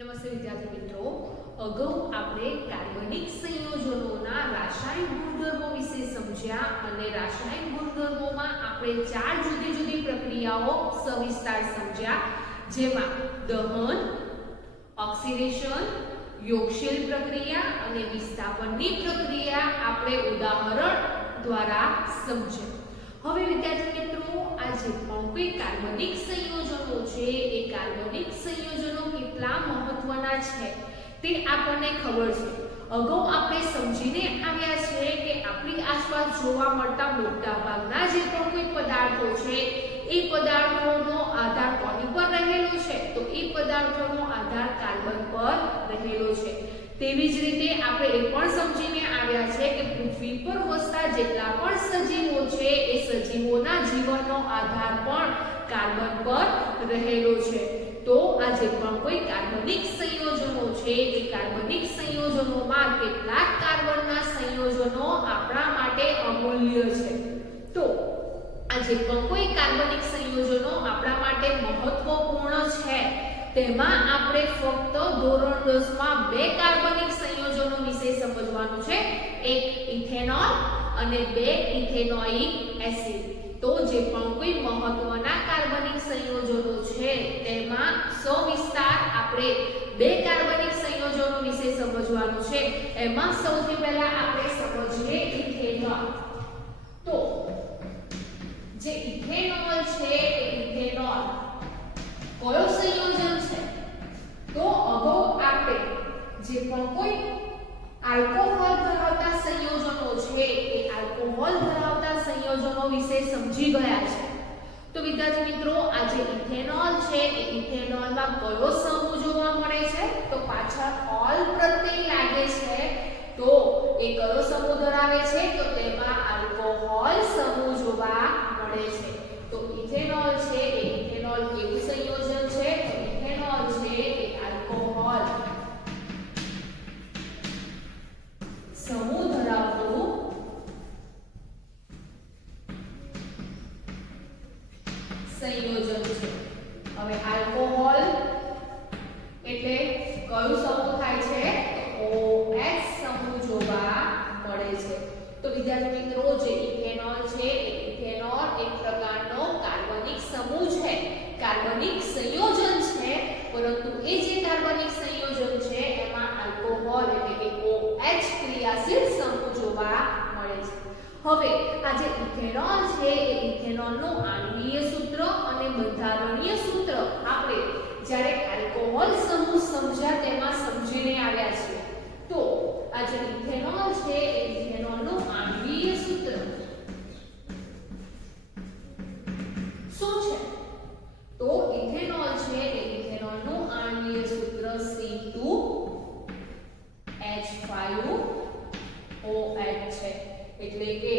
નમસ્તે વિદ્યાર્થી મિત્રો, અગાઉ આપણે કાર્બનિક સંયોજનોના રાસાયણિક ગુણધર્મો વિશે સમજ્યા અને રાસાયણિક ગુણધર્મોમાં આપણે ચાર જુદી જુદી પ્રક્રિયાઓ સવિસ્તાર સમજ્યા, જેમાં દહન, ઓક્સિડેશન, યોગશીલ પ્રક્રિયા અને વિસ્થાપનની પ્રક્રિયા આપણે ઉદાહરણ દ્વારા સમજ્યા. હવે વિદ્યાર્થી મિત્રો, આજે પણ કોઈ કાર્બનિક સંયોજનો છે એ કાર્બનિક સંયોજનો કેટલા મહત્વના છે તે આપણને ખબર છે. અગાઉ આપણે સમજીને આવ્યા છે કે આપણી આસપાસ જોવા મળતા મોટાભાગના જે પણ કોઈ પદાર્થો છે એ પદાર્થોનો આધાર કોની પર રહેલો છે? તો એ પદાર્થોનો આધાર કાર્બન પર રહેલો છે. તેવી જ રીતે આપણે એ પણ સમજીને આવ્યા છે કે પૃથ્વી પર વસતા જેટલા પણ સજીવો છે એ સજીવોના જીવનનો આધાર પણ કાર્બન પર રહેલો છે. તો આ જે પણ કોઈ કાર્બનિક સંયોજનો છે એ કાર્બનિક સંયોજનોમાં કેટલાક કાર્બનના સંયોજનો આપણા માટે અમૂલ્ય છે. તો આ જે પણ કોઈ કાર્બનિક સંયોજનો આપણા માટે મહત્વપૂર્ણ છે તેમાં આપણે ફક્ત ધોરણ 10 માં બે કાર્બનિક સંયોજનો વિશે સમજવાનું છે, એક ઇથેનોલ અને બે ઇથેનોઇક એસિડ. તો જે પણ કોઈ મહત્વના કાર્બનિક સંયોજનો છે તેમાં સવિસ્તાર આપણે બે કાર્બનિક સંયોજનો વિશે સમજવાનું છે. એમાં સૌથી પહેલા આપણે સમજીએ ઇથેનોલ. તો જે ઇથેનોલ છે એ ઇથેનોલ કયો સંયોજન છે? તો અગાઉ આપણે જે પણ કોઈ આલ્કોહોલ ધરાવતા સંયોજનો છે એ આલ્કોહોલ ધરાવતા સંયોજનો વિશે સમજી ગયા છે. તો વિદ્યાર્થી મિત્રો, આ જે ઇથેનોલ છે એ ઇથેનોલમાં કયો સમૂહ જોવા મળે છે? તો પાછળ ઓલ પ્રત્યય લાગે છે, તો એ કયો સમૂહ ધરાવે છે? તો તેમાં આલ્કોહોલ સમૂહ જોવા મળે છે. તો ઇથેનોલ છે એ ઇથેનોલ કેવું સંયોજન છે? તો ઇથેનોલ છે એ આલ્કોહોલ સમૂહ ધરાવતું સંયોજન છે. હવે આલ્કોહોલ એટલે કયું સમૂહ થાય છે? તો OH સમૂહ જોવા મળે છે. તો વિદ્યાર્થી મિત્રો, જે ઇથેનોલ છે એ ઇથેનોલ એક પ્રકારનો કાર્બનિક સમૂહ છે, કાર્બનિક સંયોજન છે, પરંતુ એ જે કાર્બનિક સંયોજન છે એમાં આલ્કોહોલ એટલે કે OH ક્રિયાશીલ સમૂહ જોવા મળે છે. હવે આ જે ઇથેનોલ છે એ ઇથેનોલનું આણ્વિય સૂત્ર અને બંધારણીય સૂત્ર આપણે જ્યારે આલ્કોહોલ સમૂહ સમજ્યા તેમાં સમજીને આવ્યા છીએ. તો આ જે ઇથેનોલ છે એ ઇથેનોલનું આણ્વિય સૂત્ર શું છે? તો ઇથેનોલ છે એ ઇથેનોલનું આણ્વિય સૂત્ર C2H5OH છે. એટલે કે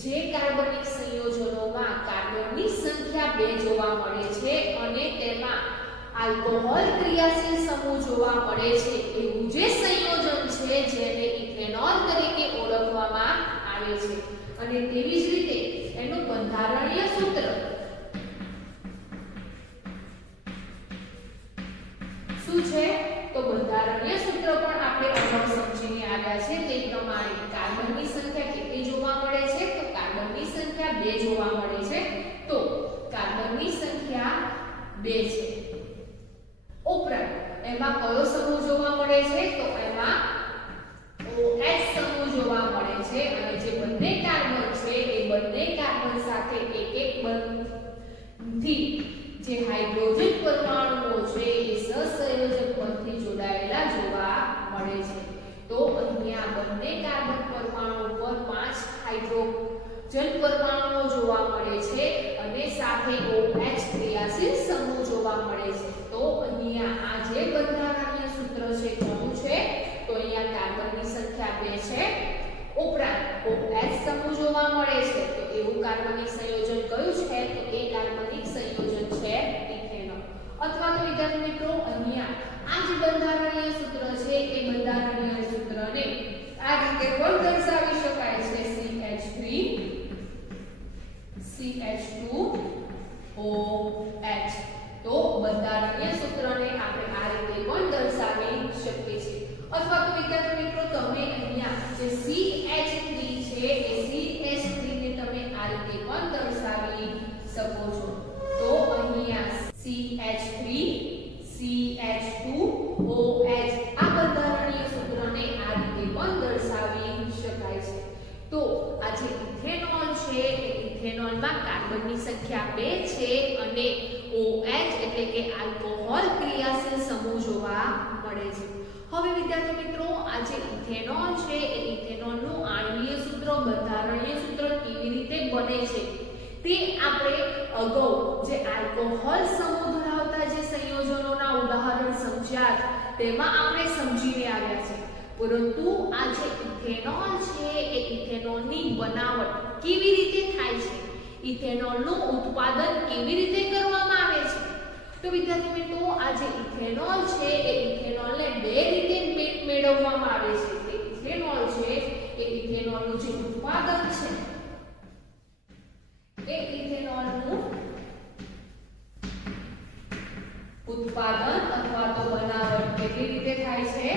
જે કાર્બનિક સંયોજનોમાં કાર્બનની સંખ્યા 2 જોવા મળે છે અને તેમાં આલ્કોહોલ ક્રિયાશીલ સમૂહ જોવા મળે છે એવું જે સંયોજન છે જેને ઇથેનોલ તરીકે ઓળખવામાં આવે છે. અને તેવી જ રીતે એનું બંધારણીય સૂત્ર શું છે? તો બંધારણીય સૂત્ર પણ આપણે અગાઉ સમજીને આવ્યા છે તે પ્રમાણે કાર્બનની સંખ્યા કેટલી જોવા મળે છે? તો કાર્બનની સંખ્યા 2 જોવા મળે છે. તો કાર્બનની સંખ્યા 2 છે. ઉપરાંત એમાં કયો સમૂહ જોવા મળે છે? તો એમાં OH સમૂહ જોવા મળે છે અને જે બંને કાર્બન છે એ બંને કાર્બન સાથે એક બંધથી જે હાઇડ્રોજન પરમાણુઓ છે એ સહસંયોજક બંધથી જોડાયેલા જોવા મળે છે. તો અહીંયા બંને કાર્બન પરમાણુ પર 5 હાઇડ્રોજન પરમાણુઓ જોવા મળે છે અને સાથે OH ક્રિયાશીલ સમૂહ જોવા મળે છે. તો અહીંયા આ જે બંધારણીય સૂત્ર છે કોનું છે? તો અહીંયા કાર્બનની સંખ્યા 2 છે, ઉપરાંત OH સમૂહ જોવા મળે છે. તો એવું કાર્બનિક સંયોજન કયું છે? તો એ કાર્બનિક સંયોજન છે ઇથેનોલ. અથવા તો વિદ્યાર્થી મિત્રો, અહીંયા આ જે બંધારણીય સૂત્ર છે એ બંધારણીય સૂત્રને આ રીતે પણ દર્શાવી શકાય છે CH3CH2OH. તો બંધારણીય સૂત્રને આપણે આ રીતે પણ શકો છો. તો અહીંયા CH3 CH2OH આ બંધારણીય સૂત્રને આ રીતે પણ દર્શાવી શકાય છે. તો આ જે ઇથેનોલ છે એ ઇથેનોલમાં કાર્બનની સંખ્યા 2 છે અને OH એટલે કે આલ્કોહોલ ક્રિયાશીલ સમૂહ જોવા મળે છે. હવે વિદ્યાર્થી મિત્રો આ જે ઇથેનોલ છે એ ઇથેનોલનું આણ્વીય સૂત્ર બંધારણીય સૂત્ર કેવી રીતે બને છે તે આપણે અગાઉ જે આલ્કોહોલ સમૂહ ધરાવતા જે સંયોજનોના ઉદાહરણ સમજ્યા તેમાં આપણે સમજીને આવ્યા છે. પરંતુ આ જે ઇથેનોલ છે એ ઇથેનોલની બનાવટ કેવી રીતે થાય છે, ઇથેનોલનું ઉત્પાદન કેવી રીતે કરવામાં આવે છે. તો વિદ્યાર્થી મિત્રો આ જે ઇથેનોલ છે એ ઇથેનોલને બે રીતે મેળવવામાં આવે છે. કે ઇથેનોલ છે એ ઇથેનોલનું જે ઉત્પાદન છે એ ઇથેનોલનું ઉત્પાદન અથવા તો બનાવટ કેવી રીતે થાય છે,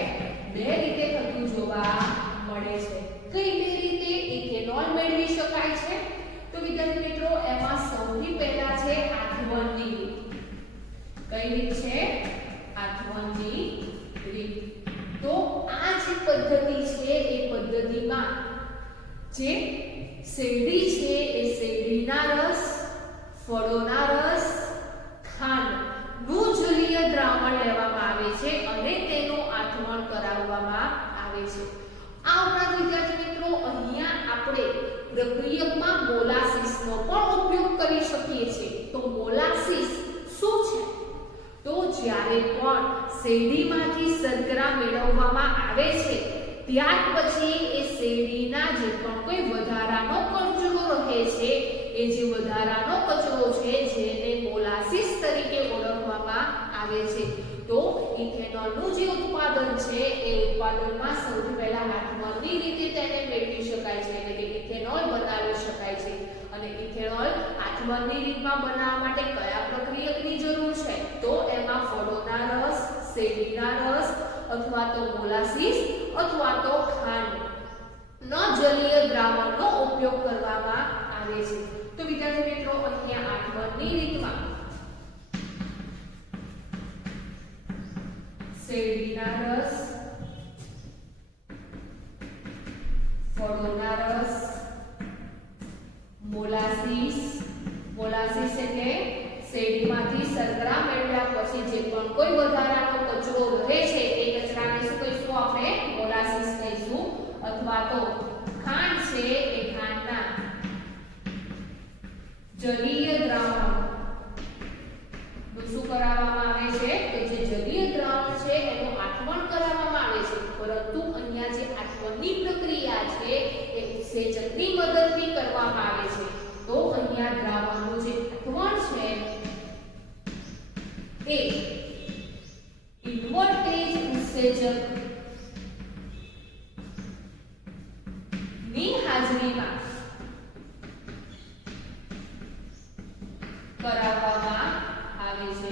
બે રીતે થતું જોવા મળે છે. કઈ બે રીતે ઇથેનોલ મેળવી શકાય છે? તો વિદ્યાર્થી મિત્રો એમાં સૌથી પહેલા છે આથવણની રીત. કઈ રીત છે? આથવણની રીત. તો આ જે પદ્ધતિ છે એ પદ્ધતિમાં જે શેરડી છે એ શેરડીના રસ, ફળોના રસ, ખાંડ નું જલીય દ્રાવણ લેવામાં આવે છે અને તેનું આથવણ કરાવવામાં આવે છે. આ ઉપરાંત વિદ્યાર્થી મિત્રો અહીંયા આપણે પ્રક્રિયકમાં મોલાસીસનો પણ ઉપયોગ કરી શકીએ છીએ. તો મોલાસીસ શું છે? તો જ્યારે પણ શેરડીમાંથી શર્કરા મેળવવામાં આવે છે ત્યાર પછી એ શેરડીના જે પણ કોઈ વધારાનો કચરો રહે છે એ જે વધારાનો કચરો છે જેને મોલાસીસ તરીકે ઓળખવામાં આવે છે. તો ઇથેનોલનું જે ઉત્પાદન છે એ ઉત્પાદનમાં સૌથી પહેલા આથવણની રીતે તેને મેળવી શકાય છે, એટલે કે ઇથેનોલ બનાવી શકાય છે. અને ઇથેનોલ આથવણની રીતમાં બનાવવા માટે કયા પ્રક્રિયકની જરૂર છે? તો એમાં ફળોના રસ, શેરડીના રસ અથવા તો મોલાસીસ અથવા તો ખાંડ નો જલીય દ્રાવણનો ઉપયોગ કરવામાં આવે છે. તો વિદ્યાર્થી મિત્રો અહીંયા આથવણની રીતમાં શેરડીના રસ, ફળોના રસ, મોલાસીસ એટલે શેરડીમાંથી શર્કરા મેળવ્યા પછી જે પણ કોઈ વધારાનો કચરો રહે છે એ કચરાને શું કહીશું? આપણે મોલાસીસ કહીશું. અથવા તો ખાંડ છે એ ખાંડના જલીય દ્રાવણ શું કરાવવામાં આવે છે? તો જે જલીય દ્રાવણ છે એનું આથવણ કરાવવામાં આવે છે. પરંતુ અહીંયા જે આથવણની પ્રક્રિયા છે એ ઉત્સેચકની મદદથી કરવામાં આવે છે. તો અહીંયા દ્રાવણનું જે આથવણ છે એ ઇન્વર્ટેજ ઉત્સેચક ની હાજરીમાં કરાવવામાં આવે છે.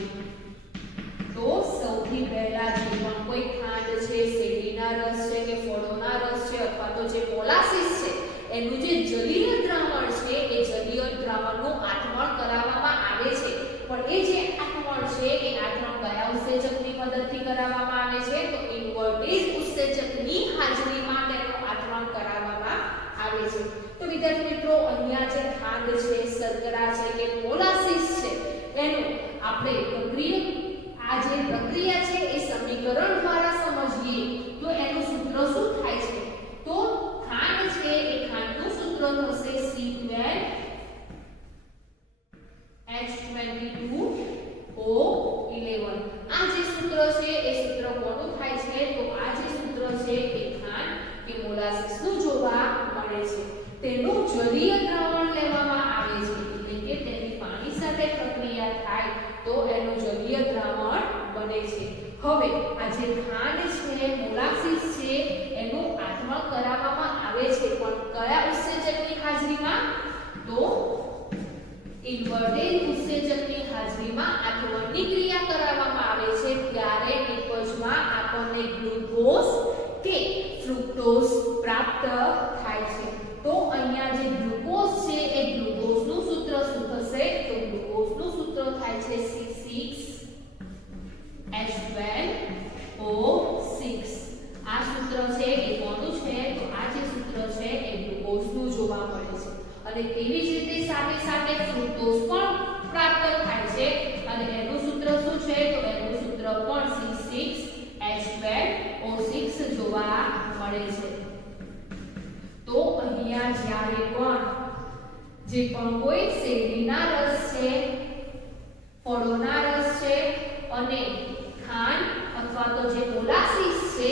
તો સૌથી પહેલા જે પણ કોઈ ખાંડ છે, શેરડીના રસ છે કે ફળોના રસ છે અથવા તો જે મોલાસીસ છે એનું જે જલીય દ્રાવણ છે એ જલીય દ્રાવણનું આથવણ કરાવવામાં આવે છે. પણ એ જે આથવણ છે એ આથવણ કયા ઉત્સેચકની મદદથી કરાવવામાં આવે છે? તો ઇન્વર્ટેજ ઉત્સેચકની હાજરીમાં તેનું આથવણ કરાવવામાં આવે છે. તો વિદ્યાર્થી મિત્રો અહીંયા જે ખાંડ છે, શર્કરા છે કે મોલાસીસ છે એનું આપણે આ જે પ્રક્રિયા છે એ સમીકરણ દ્વારા સમજીએ તો એનું સૂત્ર શું થાય છે? તો ખાંડ છે એ ખાંડનું સૂત્ર થશે C12H22O11. આ જે સૂત્ર છે એ સૂત્ર કોનું થાય છે? તો આ જે સૂત્ર છે એ ખાંડ કે મોલાસીસનું જોવા મળે છે. તેનું જલીય દ્રાવણ લેવામાં આવે છે, એટલે કે તેની પાણી સાથે પ્રક્રિયા થાય તો એનું જલીય દ્રાવણ બને છે. હવે આ જે ખાંડ છે, મોલાસીસ છે એનું આથવણ કરાવવામાં આવે છે પણ કયા ઉત્સેચકની હાજરીમાં? તો ઇન્વર્ટેજ ઉત્સેચકની હાજરીમાં આથવણની ક્રિયા કરાવવામાં આવે છે. ત્યારે નિપજમાં આપણને ગ્લુકોઝ કે ફ્રુક્ટોઝ પ્રાપ્ત થાય છે. તો અહીંયા જે ગ્લુકોઝ છે એ ગ્લુકોઝનું સૂત્ર શું થશે? તો છે C6H12O6. આ સૂત્ર છે એ કોનું છે? તો આ જે સૂત્ર છે એ ગ્લુકોઝનું જોવા મળે છે. અને તેવી જ રીતે સાથે સાથે ફ્રુક્ટોઝ પણ પ્રાપ્ત થાય છે અને એનું સૂત્ર શું છે? તો એનું સૂત્ર પણ C6H12O6 જોવા મળે છે. તો અહીંયા જ્યારે પણ જે પણ કોઈ શેરડીના રસ છે, ફળોના રસ છે અને ખાંડ અથવા તો જે મોલાસીસ છે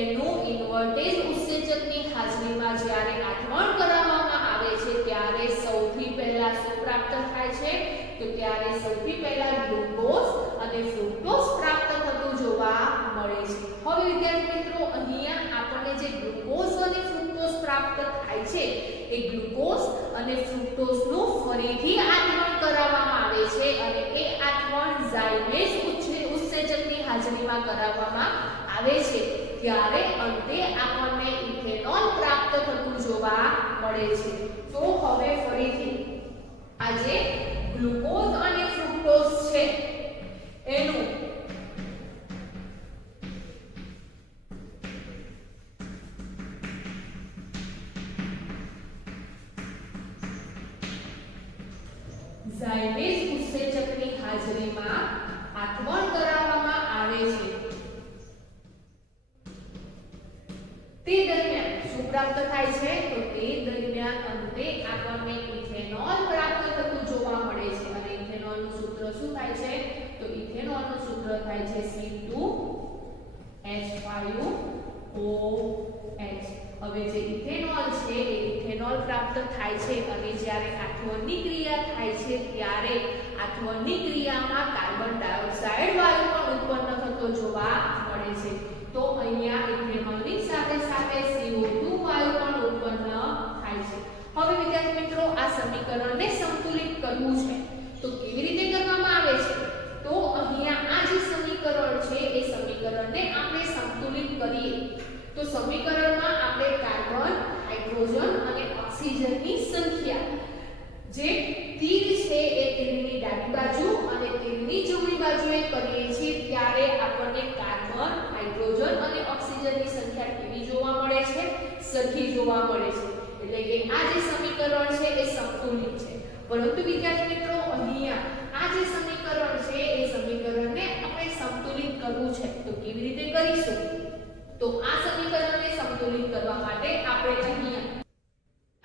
એનું ઇન્વર્ટેજ ઉત્સેચકની હાજરીમાં જ્યારે આથમણ કરાવવામાં આવે છે ત્યારે સૌથી પહેલા શું પ્રાપ્ત થાય છે? તો ત્યારે સૌથી પહેલા ગ્લુકોઝ અને ફ્રુક્ટોઝ પ્રાપ્ત થતું જોવા મળે છે. હવે વિદ્યાર્થી મિત્રો અહીંયા આપણને જે ગ્લુકોઝ અને ફ્રુક્ટોઝ પ્રાપ્ત થાય છે એ ગ્લુકોઝ અને ફ્રુક્ટોઝનું ફરીથી આથમણ કરાવવામાં આવે છે અને એ આથમણ ઝાયમેઝ ઉત્સેચકની હાજરીમાં કરાવવામાં આવે છે ત્યારે અંતે આપણને ઇથેનોલ પ્રાપ્ત થતું જોવા મળે છે. તો હવે ફરીથી આ જે ગ્લુકોઝ અને ફ્રુક્ટોઝ છે એનું ઝાયમેઝ ઉત્સેચકની હાજરીમાં આથમણ કરાવવામાં આવે છે. તે દરમિયાન શું પ્રાપ્ત થાય છે? તો તે દરમિયાન અંતે આપણને ઇથેનોલ પ્રાપ્ત થતું જોવા મળે છે અને ઇથેનોલનું સૂત્ર શું થાય છે? તો ઇથેનોલનું સૂત્ર થાય છે C2H5OH. હવે જે ઇથેનોલ છે એ ઇથેનોલ પ્રાપ્ત થાય છે અને જ્યારે આથમણની ક્રિયા થાય છે ત્યારે આથમણની ક્રિયામાં કાર્બન ડાયોક્સાઇડ વાયુ પણ ઉત્પન્ન થતો જોવા મળે છે. તો અહીંયા ઇથેનોલની સાથે સાથે CO2 વાયુ પણ ઉત્પન્ન થાય છે. હવે વિદ્યાર્થી મિત્રો આ સમીકરણને સંતુલિત કરવું છે તો કેવી રીતે કરવામાં આવે છે? તો અહીંયા આ જે સમીકરણ છે એ સમીકરણને આપણે સંતુલિત કરીએ તો સમીકરણમાં આપણે કાર્બન, હાઇડ્રોજન અને ઓક્સિજનની સંખ્યા જે તીર છે એ તીરની ડાબી બાજુ અને તીરની જમણી બાજુએ કરીએ છીએ ત્યારે આપણને કાર્બન, હાઇડ્રોજન અને ઓક્સિજનની સંખ્યા કેવી જોવા મળે છે? સરખી જોવા મળે છે. એટલે કે આ જે સમીકરણ છે એ સંતુલિત છે. પરંતુ વિદ્યાર્થી મિત્રો અહીંયા આ જે સમીકરણ છે એ સમીકરણને આપણે સંતુલિત કરવું છે તો કેવી રીતે કરીશું? તો આ સમીકરણને સંતુલિત કરવા માટે આપણે અહીંયા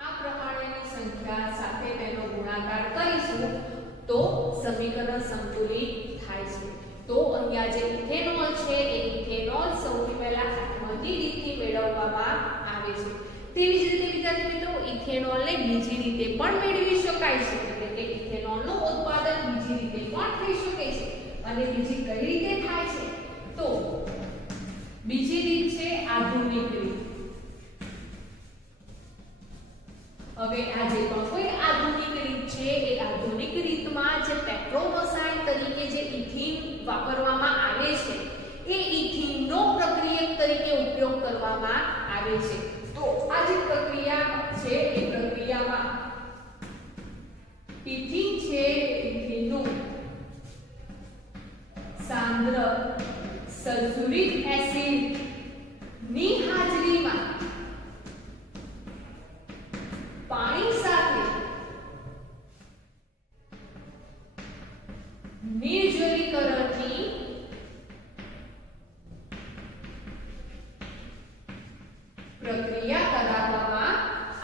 આ પ્રમાણેની સંખ્યા સાથે તેનો ગુણાકાર કરીશું તો સમીકરણ સંતુલિત થાય છે. તો અહીંયા જે ઇથેનોલ છે એ ઇથેનોલ સૌથી પહેલા આથમણની રીતથી મેળવવામાં આવે છે. તેવી જ રીતે વિદ્યાર્થી મિત્રો ઇથેનોલને બીજી રીતે પણ મેળવી શકાય છે. એટલે કે ઇથેનોલનું ઉત્પાદન બીજી રીતે પણ થઈ શકે છે. અને બીજી કઈ રીતે થાય છે? તો બીજી રીત છે આધુનિક રીત. હવે આ જે પણ કોઈ આધુનિક રીત છે એ આધુનિક રીતમાં જે પેટ્રોરસાયણ તરીકે જે ઇથિન વાપરવામાં આવે છે એ ઇથિનનો પ્રક્રિયક તરીકે ઉપયોગ કરવામાં આવે છે. તો આ જે પ્રક્રિયા છે એ પ્રક્રિયામાં ઇથિન છે ઇથિનનું સાંદ્ર સલ્ફ્યુરિક એસિડ ની હાજરીમાં પાણી સાથે નિર્જલીકરણની પ્રક્રિયા કરાવવામાં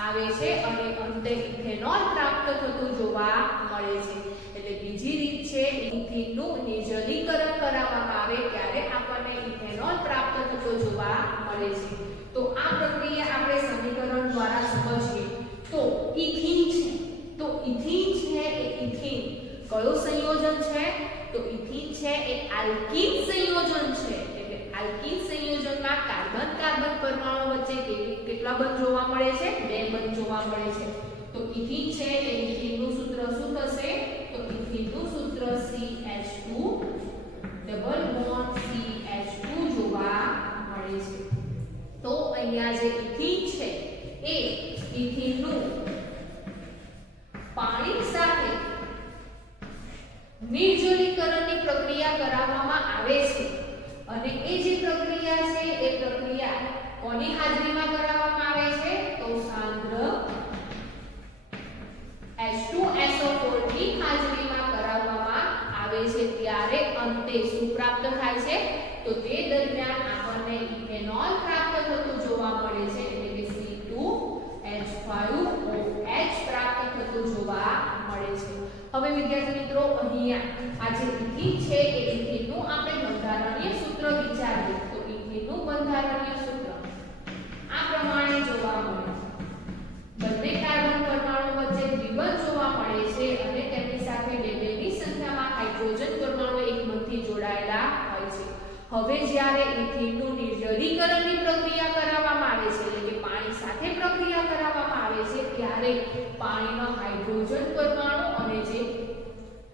આવે છે અને અંતે ઇથેનોલ પ્રાપ્ત થતું જોવા મળે છે. એટલે બીજી રીત છે ઇથિનનું નિર્જલીકરણ કરાવવામાં આવે ત્યારે આપણને ઇથેનોલ પ્રાપ્ત થતો જોવા મળે છે. તો આ પ્રક્રિયા આપણે સમીકરણ દ્વારા સમજીએ તો ઇથિન છે તો ઇથિન છે એ ઇથિન કયો સંયોજન છે? તો ઇથિન છે એ આલ્કીન સંયોજન છે. એટલે આલ્કીન સંયોજનમાં કાર્બન કાર્બન પરમાણુ વચ્ચે કેટલા બંધ જોવા મળે છે? 2 બંધ જોવા મળે છે. તો ઇથિન છે એ ઇથિનનું સૂત્ર શું થશે? તો ઇથિનનું સૂત્ર CH2 ડબલ બોન્ડ CH2 જોવા મળે છે. તો અહીંયા જે ઇથિન છે એ ઇથિનનું પાણી સાથે નિર્જલીકરણ કરાવવામાં આવે છે અને એ જે પ્રક્રિયા છે એ પ્રક્રિયા કોની હાજરીમાં કરાવવામાં આવે છે તો સાંદ્ર H2SO4 ની હાજરીમાં કરાવવામાં આવે છે ત્યારે અંતે શું પ્રાપ્ત થાય છે તો તે દરમિયાન આપણને ઇથેનોલ પ્રાપ્ત થતું જોવા મળે છે એટલે કે C2H5OH પ્રાપ્ત થતું જોવા મળે છે। હવે વિદ્યાર્થી મિત્રો અહીંયા આ જે ઇથીન છે એ ઇથીનનું આપણે બંધારણીય સૂત્ર વિચારીએ તો ઇથીનનું બંધારણીય સૂત્ર આ પ્રમાણે જોવા મળે બંને કાર્બન પરમાણુ વચ્ચે દ્વિબંધ જોવા મળે છે અને તેમની સાથે બે-બેની સંખ્યામાં હાઇડ્રોજન પરમાણુ એકબંધથી જોડાયેલા હોય છે। હવે જ્યારે ઇથીનનું નિર્જલીકરણની પ્રક્રિયા કરાવવામાં આવે છે એટલે કે પાણી સાથે પ્રક્રિયા કરાવવામાં આવે છે ત્યારે પાણીમાં હાઇડ્રોજન પરમાણુ અને જે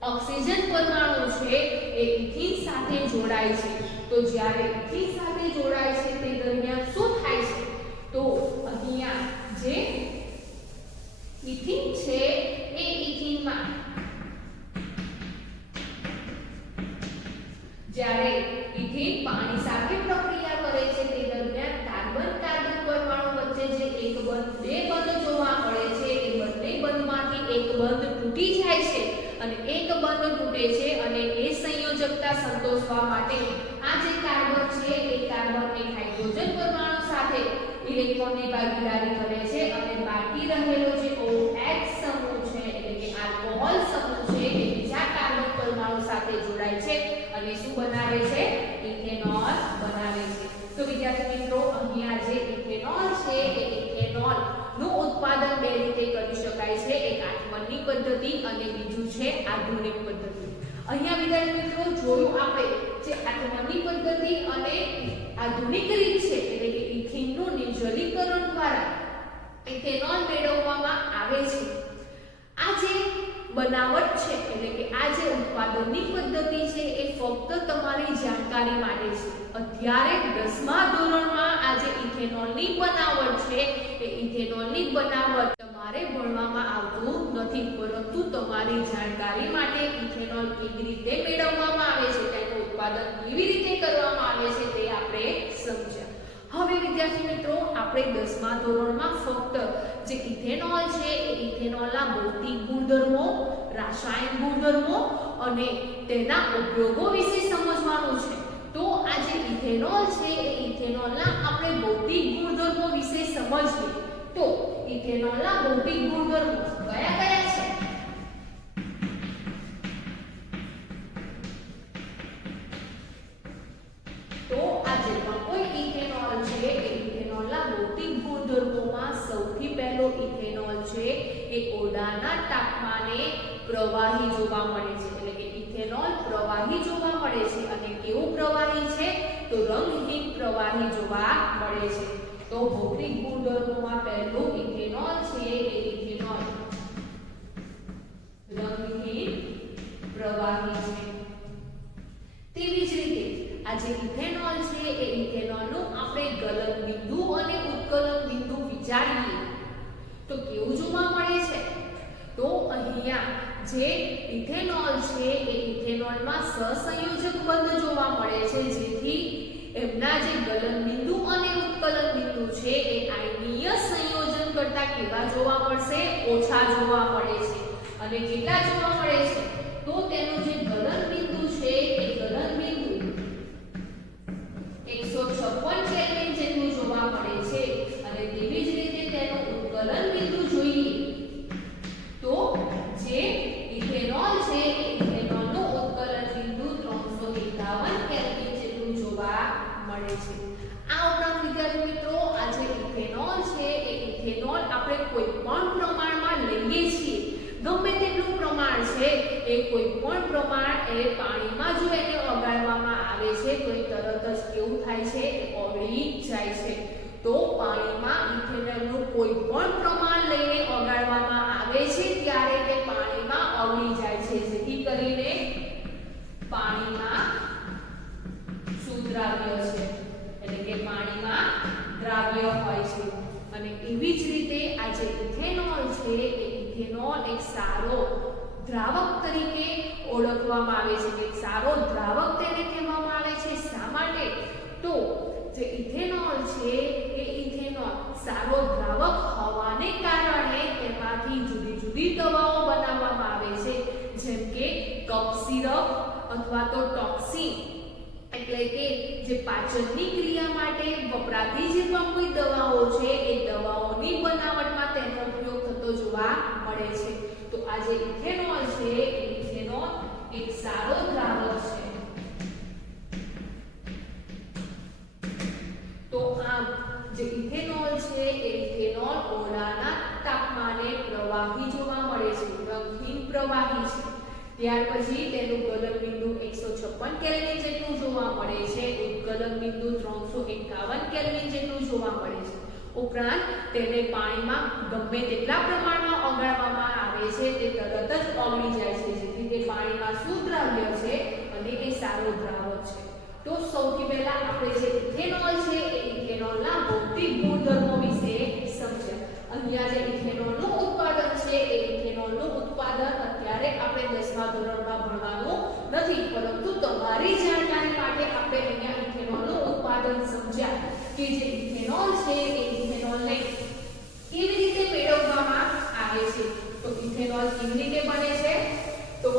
ઓક્સિજન પરમાણુ છે એ ઇથીન સાથે જોડાય છે। તો જ્યારે ઇથીન સાથે જોડાય છે તે દરમિયાન શું થાય છે તો અહીંયા જે ઇથીન છે એ ઇથીનમાં જ્યારે ઇથીન પાણી સાથે પ્રક્રિયા કરે છે તે દરમિયાન કાર્બન પરમાણુ વચ્ચે જે એક બંધ બે બંધ જોવા મળે છે એ બંને બંધમાંથી એક બંધ તૂટી જાય છે અને એક બંધ તૂટે છે અને એ સંયોજકતા સંતોષવા માટે આ જે કાર્બન છે એ કાર્બન એક હાઇડ્રોજન પરમાણુ સાથે ઇલેક્ટ્રોનની ભાગીદારી કરે છે અને બાકી રહેલો જે OH સમૂહ છે એટલે કે આલ્કોહોલ સમૂહ છે એ બીજા કાર્બન પરમાણુ સાથે જોડાય છે અને શું બનાવે છે ઇથેનોલ બનાવે છે। તો વિદ્યાર્થી મિત્રો અહીંયા જે ઇથેનોલ છે એ ઇથેનોલ નું ઉત્પાદન બે રીતે કરી શકાય છે એક આઠમણની પદ્ધતિ અને બીજું છે આધુનિક પદ્ધતિ। અહીંયા વિદ્યાર્થી મિત્રો જોયું આપણે જે આઠમણની પદ્ધતિ અને આધુનિક રીત છે એટલે કે ઇથીનનું નિર્જલીકરણ દ્વારા ઇથેનોલ મેળવવામાં આવે છે। આ જે બનાવટ છે એટલે કે આ જે ઉત્પાદનની પદ્ધતિ છે એ ફક્ત તમારી જાણકારી માટે છે। અત્યારે 10મા ધોરણમાં આ જે ઇથેનોલની બનાવટ છે એ ઇથેનોલની બનાવટ તમારે ભણવામાં આવતું નથી પરંતુ તમારી જાણકારી માટે ઇથેનોલ કેવી રીતે મેળવવામાં આવે છે તેનું ઉત્પાદન કેવી રીતે કરવામાં આવે છે તે આપણે સમજ્યા। હવે વિદ્યાર્થી મિત્રો આપણે 10મા ધોરણમાં ફક્ત જે ઇથેનોલ છે એ ઇથેનોલના ભૌતિક ગુણધર્મો રાસાયણિક ગુણધર્મો અને તેના ઉપયોગો વિશે સમજવાનું છે। તો આ જે ઇથેનોલ છે એ ઇથેનોલના આપણે ભૌતિક ગુણધર્મો વિશે સમજીએ તો ઇથેનોલના ભૌતિક ગુણધર્મો કયા કયા છે તો આ જે કોઈ ઇથેનોલ છે એ ઇથેનોલના ભૌતિક ગુણધર્મોમાં સૌથી પહેલો ઇથેનોલ છે એ ઓરડાના તાપમાને પ્રવાહી જોવા મળે છે એટલે કે ઇથેનોલ પ્રવાહી જોવા મળે છે અને કેવું પ્રવાહી છે તો રંગહીન પ્રવાહી જોવા મળે છે। તો ભૌતિક ગુણધર્મોમાં પહેલું ઇથેનોલ છે એ ઇથેનોલ રંગહીન પ્રવાહી છે। તેવી જ રીતે આ જે ઇથેનોલ છે એ ઇથેનોલનું આપણે ગલન બિંદુ અને ઉત્કલન બિંદુ વિચારીએ તો કેવું જોવા મળે છે તો અહીંયા જે ઇથેનોલ છે એ ઇથેનોલમાં સહસંયોજક બંધ જોવા મળે છે જેથી એમના જે ગલન બિંદુ અને ઉત્કલન બિંદુ છે એ આયનીય સંયોજન કરતા કેવા જોવા મળશે ઓછા જોવા મળે છે અને કેટલા જોવા મળે છે તો તેનું જે ગલન બિંદુ છે એ ગલન બિંદુ 156 કેલ્વિન જેટલું જોવા મળે છે અને તેવી જ રીતે તેનું ઉત્કલન બિંદુ જોઈએ તો જે ઇથેનોલ છે એ ઇથેનોલનું ઉત્કલન બિંદુ 351 કેલ્વિન જેટલું જોવા મળે છે। આ ઉપરાંત વિદ્યાર્થી મિત્રો આ જે ઇથેનોલ છે એ ઇથેનોલ આપણે કોઈ પણ પ્રમાણમાં લઈએ છીએ ગમે તેટલું પ્રમાણ છે એ કોઈ પણ પ્રમાણ એ પાણીમાં જો એને ઓગાળવામાં આવે છે તો એ તરત જ કેવું થાય છે એ ઓગળી જાય છે। તો પાણીમાં ઇથેનોલનું કોઈ પણ પ્રમાણ લઈને ઓગાળવામાં આવે છે ત્યારે તે પાણીમાં ઓગળી જાય છે જેથી કરીને પાણીમાં સુદ્રાવ્ય છે એટલે કે પાણીમાં દ્રાવ્ય હોય છે અને એવી જ રીતે આ જે ઇથેનોલ છે એ ઇથેનોલ એક સારો દ્રાવક તરીકે ઓળખવામાં આવે છે કે સારો દ્રાવક તેને કહેવામાં આવે છે. શા માટે? તો જે ઇથેનોલ છે એ ઇથેનોલ સારો દ્રાવક હોવાને કારણે તેમાંથી જુદી જુદી દવાઓ બનાવવામાં આવે છે, જેમ કે કફ સિરપ અથવા તો ટોક્સિન એટલે કે જે પાચનની ક્રિયા માટે વપરાતી જે પણ કોઈ દવાઓ છે એ દવાઓની બનાવટમાં તેનો ઉપયોગ થતો જોવા મળે છે. તો આ જે ઇથેનોલ છે એ ઇથેનોલ એક સારો દ્રાવક છે. તો આમ જે ઇથેનોલ છે એ ઇથેનોલ ઓરડાના તાપમાને પ્રવાહી જોવા મળે છે, રંગહીન પ્રવાહી છે. ત્યાર પછી તેનું ગલનબિંદુ 156 કેલ્વિન જેટલું જોવા મળે છે, ઉદ્ગલનબિંદુ 351 કેલ્વિન જેટલું જોવા મળે છે. ઉપરાંત તેને પાણીમાં ગમે તેટલા પ્રમાણમાં ઓગાળવામાં આવે છે તે તરત જ ઓગળી જાય છે, જેથી તે પાણીમાં સુદ્રાવ્ય છે અને એ સારો દ્રાવક છે. તો સૌથી પહેલા આપણે જે ઇથેનોલ છે એ ઇથેનોલના ભૌતિક ગુણધર્મો વિશે સમજ્યા. અહીંયા જે ઇથેનોલનું ઉત્પાદન છે એ ઇથેનોલનું ઉત્પાદન અત્યારે આપણે 10મા ધોરણમાં ભણવાનું નથી, પરંતુ તમારી જાણકારી માટે આપણે અહીંયા ઇથેનોલનું ઉત્પાદન સમજ્યા કે જે ઇથેનોલ છે એ ઇથેનોલને કેવી રીતે મેળવવામાં આવે છે. તો ઇથેનોલ કેવી રીતે બને છે? તો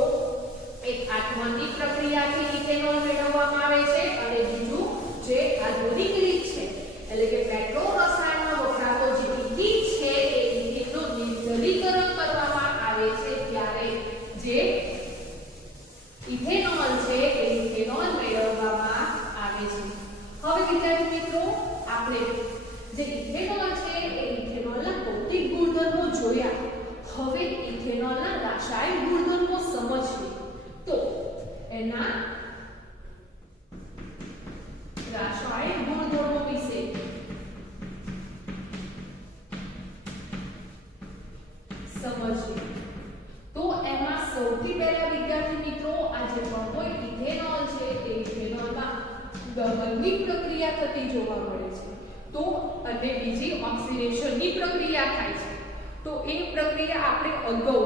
એક આત્મનિક પ્રક્રિયાથી ઇથેનોલ મેળવવામાં આવે છે અને બીજું જે આધુનિક રીત છે એટલે કે પેટ્રો રસાયણમાં વપરાતો જે ઇથિન છે એ ઇથિનનું નિર્જલીકરણ કરવામાં આવે છે ત્યારે જે ઇથેનોલ છે એ ઇથેનોલ મેળવવામાં આવે છે. હવે વિદ્યાર્થી મિત્રો આપણે જે ઇથેનોલ છે એ ઇથેનોલના ભૌતિક ગુણધર્મો જોયા. હવે ઇથેનોલના રાસાયણિક ગુણધર્મો સમજીએ. તો એના રાસાયણિક ગુણધર્મો વિશે સમજીએ. તો એમાં સૌથી પહેલા વિદ્યાર્થી મિત્રો આ જે કોઈ ઇથેનોલ છે એ ઇથેનોલમાં દહનની પ્રક્રિયા થતી જોવા મળે છે. તો અને બીજી ઓક્સિડેશનની પ્રક્રિયા થાય છે. તો એ પ્રક્રિયા આપણે અગાઉ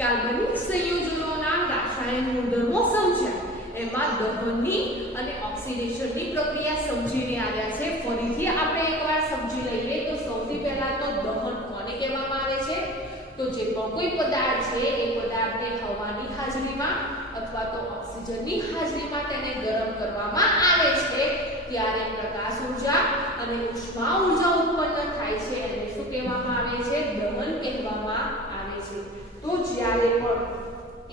કાર્બનિક સંયોજનોના રાસાયણિક ગુણધર્મો સમજ્યા. એમાં દહનની અને ઓક્સિડેશનની પ્રક્રિયા સમજીને આવ્યા છે. ફરીથી આપણે એકવાર સમજી લઈએ. તો સૌથી પહેલા તો દહન કોને કહેવામાં આવે છે? તો જે પણ કોઈ પદાર્થ છે એ પદાર્થને હવાની હાજરીમાં અથવા તો ઓક્સિજનની હાજરીમાં તેને ગરમ કરવામાં આવે છે ત્યારે પ્રકાશ ઊર્જા અને ઉષ્મા ઊર્જા ઉત્પન્ન થાય છે. એને શું કહેવામાં આવે છે? દહન કહેવામાં આવે છે. તો જ્યારે પણ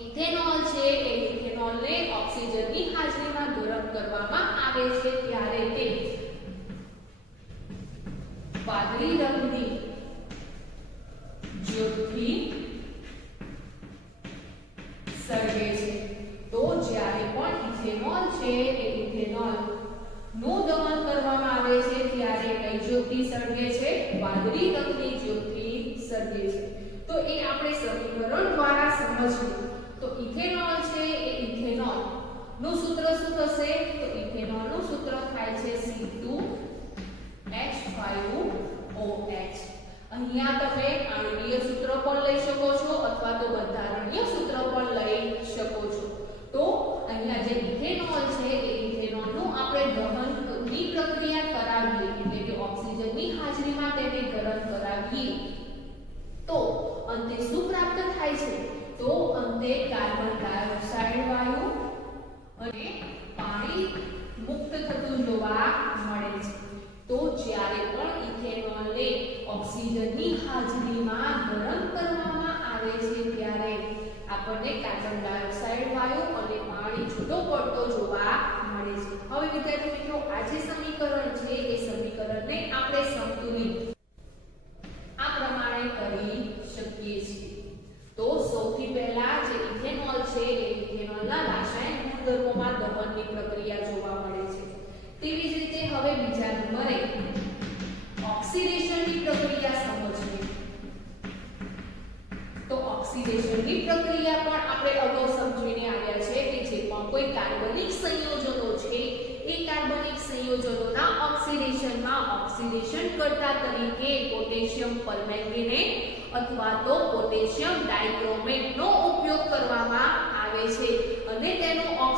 ઇથેનોલ છે એ ઇથેનોલને ઓક્સિજનની હાજરીમાં ગરમ કરવામાં આવે છે ત્યારે તે વાદળી રંગની જ્યોતથી સળગે છે. તો જ્યારે પણ ઇથેનોલ છે એ ઇથેનોલ નું દહન કરવામાં આવે છે ત્યારે કઈ જ્યોતથી સળગે છે? વાદળી રંગની જ્યોતથી સળગે છે. તો એ આપણે સમીકરણ દ્વારા સમજીએ. તો ઇથેનોલ છે એ ઇથેનોલ નું સૂત્ર શું થશે? તો ઇથેનોલ નું સૂત્ર થાય છે C2H5OH. અહીંયા તમે આણ્વીય સૂત્ર પણ લઈ શકો છો અથવા તો બંધારણીય સૂત્ર પણ લઈ શકો છો. તો અહીંયા જે ઇથેનોલ છે એ ઇથેનોલનું આપણે દહનની પ્રક્રિયા કરાવીએ એટલે કે ઓક્સિજનની હાજરીમાં તેને ગરમ કરાવીએ તો અંતે શું પ્રાપ્ત થાય છે? તો અંતે કાર્બન ડાયોક્સાઇડ વાયુ અને પાણી મુક્ત થતું જોવા મળે છે. તો જ્યારે પણ ઇથેનોલને ઓક્સિજનની હાજરીમાં ગરમ કરવામાં આવે છે ત્યારે આપણને કાર્બન ડાયોક્સાઇડ વાયુ અને પાણી છૂટો પડતો જોવા મળે છે. હવે વિદ્યાર્થી મિત્રો આ જે સમીકરણ છે એ સમીકરણને આપણે સંતુલિત આ પ્રમાણે કરી શકીએ છીએ. તો સૌથી પહેલા જે ઇથેનોલ છે એ ઇથેનોલના રાસાયણિક ગુણધર્મોમાં દહનની પ્રક્રિયા જોવા મળે છે. તેવી જ રીતે હવે બીજા નંબરે ઓક્સિડેશનની પ્રક્રિયા સમજીએ. તો ઓક્સિડેશનની પ્રક્રિયા પણ આપણે અગાઉ સમજીને આવ્યા છે કે જે પણ કોઈ કાર્બનિક સંયોજનો છે એ કાર્બનિક સંયોજનોના ઓક્સિડેશનમાં ઓક્સિડેશન કર્તા તરીકે પોટેશિયમ પરમેંગેનેટ અથવા તો પોટેશિયમ ડાઇક્રોમેટનો ઉપયોગ કરવામાં આવે છે.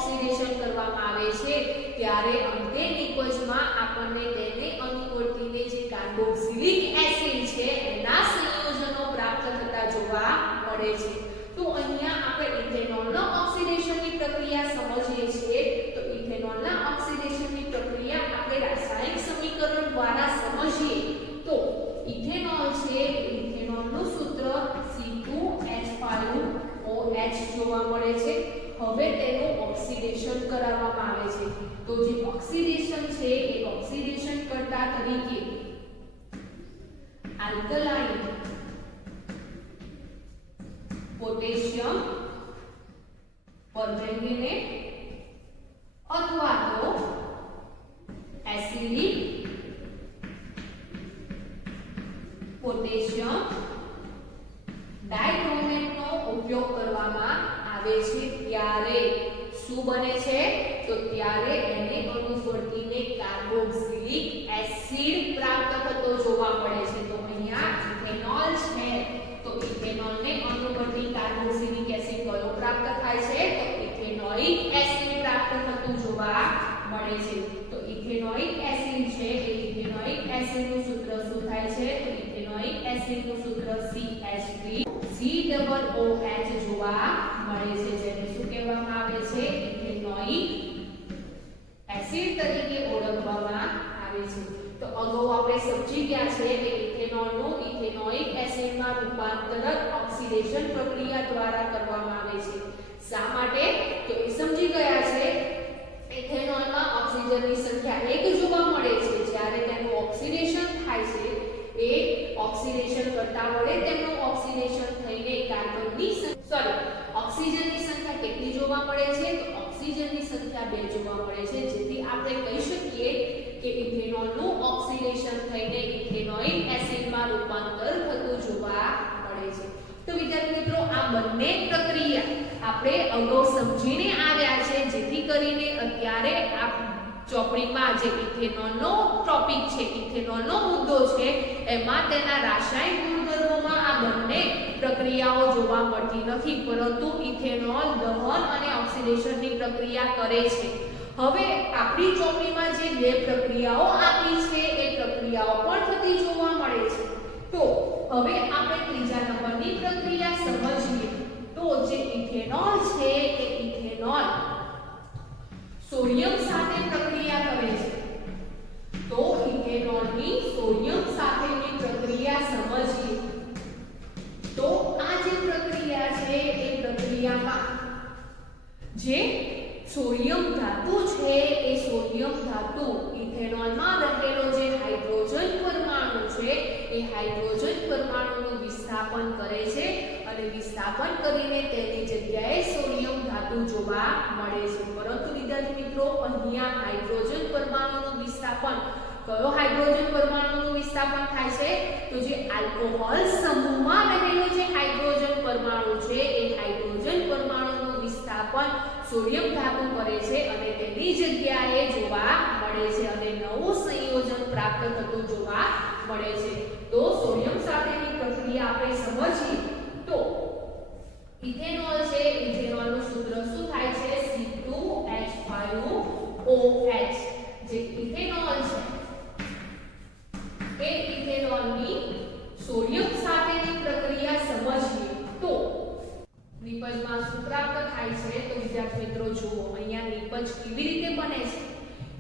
ઓક્સિડેશન કરવામાં આવે છે ત્યારે અંતે નિપજમાં આપણને તેને અનુવર્તીને જે કાર્બોક્સિલિક એસિડ છે એના સંયોજનો પ્રાપ્ત થતા જોવા મળે છે. તો અહીંયા આપણે ઇથેનોલના ઓક્સિડેશનની પ્રક્રિયા સમજીએ છીએ. તો ઇથેનોલના ઓક્સિડેશનની પ્રક્રિયા આપણે રાસાયણિક સમીકરણ દ્વારા સમજીએ તો ઇથેનોલ છે, ઇથેનોલનું સૂત્ર C2H5OH જોવા મળે છે. હવે તેનું ઓક્સિડેશન કરાવવામાં આવે છે. તો જે ઓક્સિડેશન છે એ ઓક્સિડેશન કરતા તરીકે આલ્કલાઇન પોટેશિયમ પરમેંગેનેટ અથવા તો એસિડિક પોટેશિયમ ડાઇક્રોમેટનો ઉપયોગ કરવામાં આવે છે ત્યારે શું બને છે? તો ત્યારે એને અનુવર્તીને કાર્બોક્સિલિક એસિડ પ્રાપ્ત થતો જોવા મળે છે. તો અહીંયા ઇથેનોલ છે તો ઇથેનોલને અનુવર્તી કાર્બોક્સિલિક એસિડ કયો પ્રાપ્ત થાય છે? તો ઇથેનોઇક એસિડ પ્રાપ્ત થતું જોવા મળે છે. તો ઇથેનોઇક એસિડ છે એ ઇથેનોઇક એસિડનું સૂત્ર શું થાય છે? તો ઇથેનોઇક એસિડનું સૂત્ર CH3COOH જોવા મળે છે, જેને શું કહેવામાં આવે છે? ઇથેનોઇક એસિડ તરીકે ઓળખવામાં આવે છે. તો અગાઉ આપણે સમજી ગયા છે કે ઇથેનોલનું ઇથેનોઇક એસિડમાં રૂપાંતર ઓક્સિડેશન પ્રક્રિયા દ્વારા કરવામાં આવે છે. શા માટે? તો એ સમજી ગયા છે. ઇથેનોલમાં ઓક્સિજનની સંખ્યા 1 જોવા મળે છે જ્યારે તેનું ઓક્સિડેશન થાય છે એ ઓક્સિડેશન કરતા વડે તેમનું ઓક્સિડેશન થઈને કાર્બનની ઓક્સિજનની સંખ્યા કેટલી જોવા મળે છે? તો ઓક્સિજનની સંખ્યા 2 જોવા મળે છે, જેથી આપણે કહી શકીએ કે ઇથેનોલનું ઓક્સિડેશન થઈને ઇથેનોઇક એસિડમાં રૂપાંતર થતું જોવા મળે છે. તો વિદ્યાર્થી મિત્રો, આ બંને પ્રક્રિયા આપણે અગાઉ સમજીને આવ્યા છે, જેથી કરીને અત્યારે આ ચોપડીમાં જે ઇથેનોલનો ટોપિક છે, ઇથેનોલનો મુદ્દો છે, એમાં તેના રાસાયણિક ગુણધર્મોમાં આ બંને પ્રક્રિયાઓ જોવા મળતી નથી, પરંતુ ઇથેનોલ દહન અને ઓક્સિડેશનની પ્રક્રિયા કરે છે. હવે આપણી ચોપડીમાં જે બે પ્રક્રિયાઓ આપી છે એ પ્રક્રિયાઓ પણ થતી જોવા મળે છે. તો હવે આપણે ત્રીજા નંબરની પ્રક્રિયા સમજીએ. તો જે ઇથેનોલ છે એ ઇથેનોલ સોડિયમ સાથે પ્રક્રિયા કરે છે. તો ઇથેનોલની સોડિયમ સાથેની પ્રક્રિયા સમજીએ. તો આ જે પ્રક્રિયા છે એ પ્રક્રિયામાં જે સોડિયમ ધાતુ છે એ સોડિયમ ધાતુ ઇથેનોલમાં રહેલો જે હાઇડ્રોજન પરમાણુ છે એ હાઇડ્રોજન પરમાણુનું વિસ્થાપન કરે છે અને વિસ્થાપન કરીને તેની જગ્યાએ સોડિયમ ધાતુ જોવા મળે છે. પરંતુ વિદ્યાર્થી મિત્રો, અહીંયા હાઇડ્રોજન પરમાણુનું વિસ્થાપન કયો હાઇડ્રોજન પરમાણુનું વિસ્થાપન થાય છે? તો જે આલ્કોહોલ સમૂહમાં રહેલો જે હાઇડ્રોજન પરમાણુ છે એ હાઇડ્રોજન પરમાણુનું વિસ્થાપન સોડિયમ ધાતુ કરે છે અને તેની જગ્યાએ જોવા મળે છે અને નવું સંયોજન પ્રાપ્ત થતું જોવા મળે છે. તો સોડિયમ સાથેની પ્રક્રિયા આપણે સમજીએ તો ઇથેનોલ છે, ઇથેનોલનું સૂત્ર શું થાય છે? C2H5OH. જે ઇથેનોલ છે એ ઇથેનોલની સોડિયમ સાથેની પ્રક્રિયા સમજીએ તો નિપજમાં શું પ્રાપ્ત થાય છે? તો વિદ્યાર્થી મિત્રો જુઓ, અહીંયા નિપજ કેવી રીતે બને છે?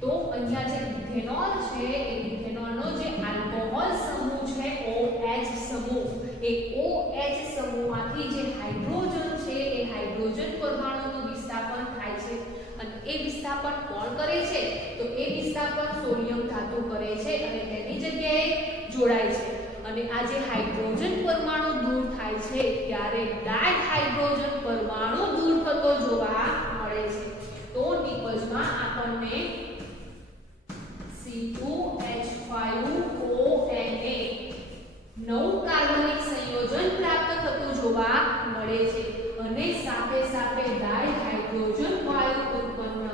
તો અહીંયા જે ઇથેનોલ છે એ ઇથેનોલનો જે આલ્કોહોલ સમૂહ છે OH સમૂહ, એ OH સમૂહમાંથી જે હાઇડ્રોજન છે એ હાઇડ્રોજન પરમાણુનું વિસ્થાપન થાય છે અને એ વિસ્થાપન કોણ કરે છે? તો એ વિસ્થાપન સોડિયમ ધાતુ કરે છે અને તેની જગ્યાએ જોડાય છે અને આ જે હાઇડ્રોજન પરમાણુ દૂર થાય છે ત્યારે ડાયહાઇડ્રોજન પરમાણુ દૂર થતો જોવા મળે છે. તો નિપજમાં આપણને C2H5ONA નવું કાર્બનિક સંયોજન પ્રાપ્ત થતું જોવા મળે છે અને સાથે સાથે ડાયહાઇડ્રોજન વાયુ ઉત્પન્ન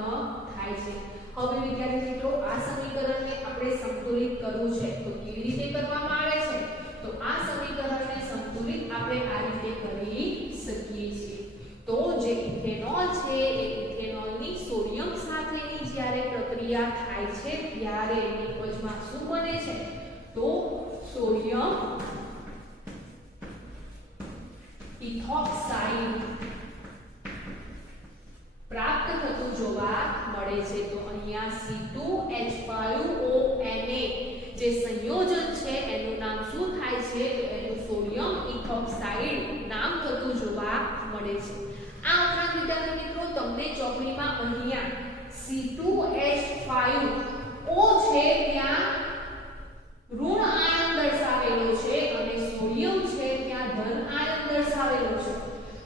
થાય છે. હવે વિદ્યાર્થી મિત્રો, આ સમીકરણને આપણે સંતુલિત કરવું છે તો કેવી રીતે કરવામાં આવે છે? તો આ સમીકરણને સંતુલિત આપણે આ રીતે કરી શકીએ છીએ. તો જે ઇથેનોલ છે એ ઇથેનોલની થાય છે ત્યારે નિપજમાં શું બને છે તો સોડિયમ ઇથોક્સાઇડ પ્રાપ્ત થતું જોવા મળે છે। તો અહીંયા C2H5ONA જે સંયોજન છે એનું નામ શું થાય છે તો એનું સોડિયમ ઇથોક્સાઇડ નામ થતું જોવા મળે છે। આ ઉપરાંત વિદ્યાર્થી મિત્રો તમને ચોપડીમાં અહીંયા C2H5O છે ત્યાં ઋણ આયન દર્શાવેલો છે અને સોડિયમ છે ત્યાં ધન આયન દર્શાવેલો છે।